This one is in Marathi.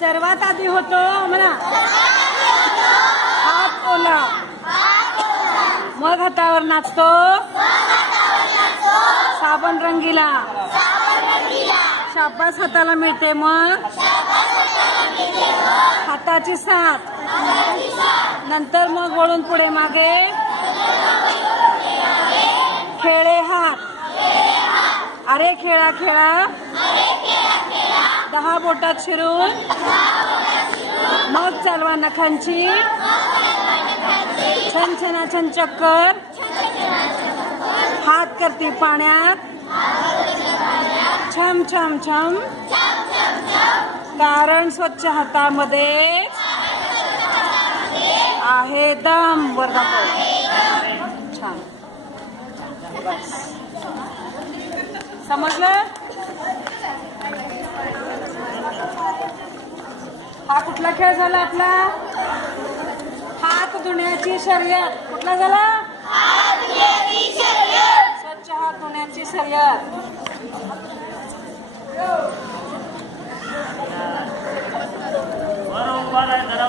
सर्वात आधी होतो म्हणा हात ओला, मग हातावर नाचतो साबण रंगीला, शाबास हाताला मिळते मग हाताची साथ, नंतर मग वळून पुढे मागे खेळे हात, अरे खेळा खेळा 10 बोटात शिरून, मग चालवा नखांची छन छना छन चक्कर, हात करती पाण्यात छम छम छम, कारण स्वच्छ हातामध्ये आहे दम. वर दाखव. छान. बस समजलं. हा कुठला खेळ झाला आपला? हात धुण्याची शर्यत. कुठला झाला? स्वच्छ हात धुण्याची शर्यत. बरोबर आहे. जरा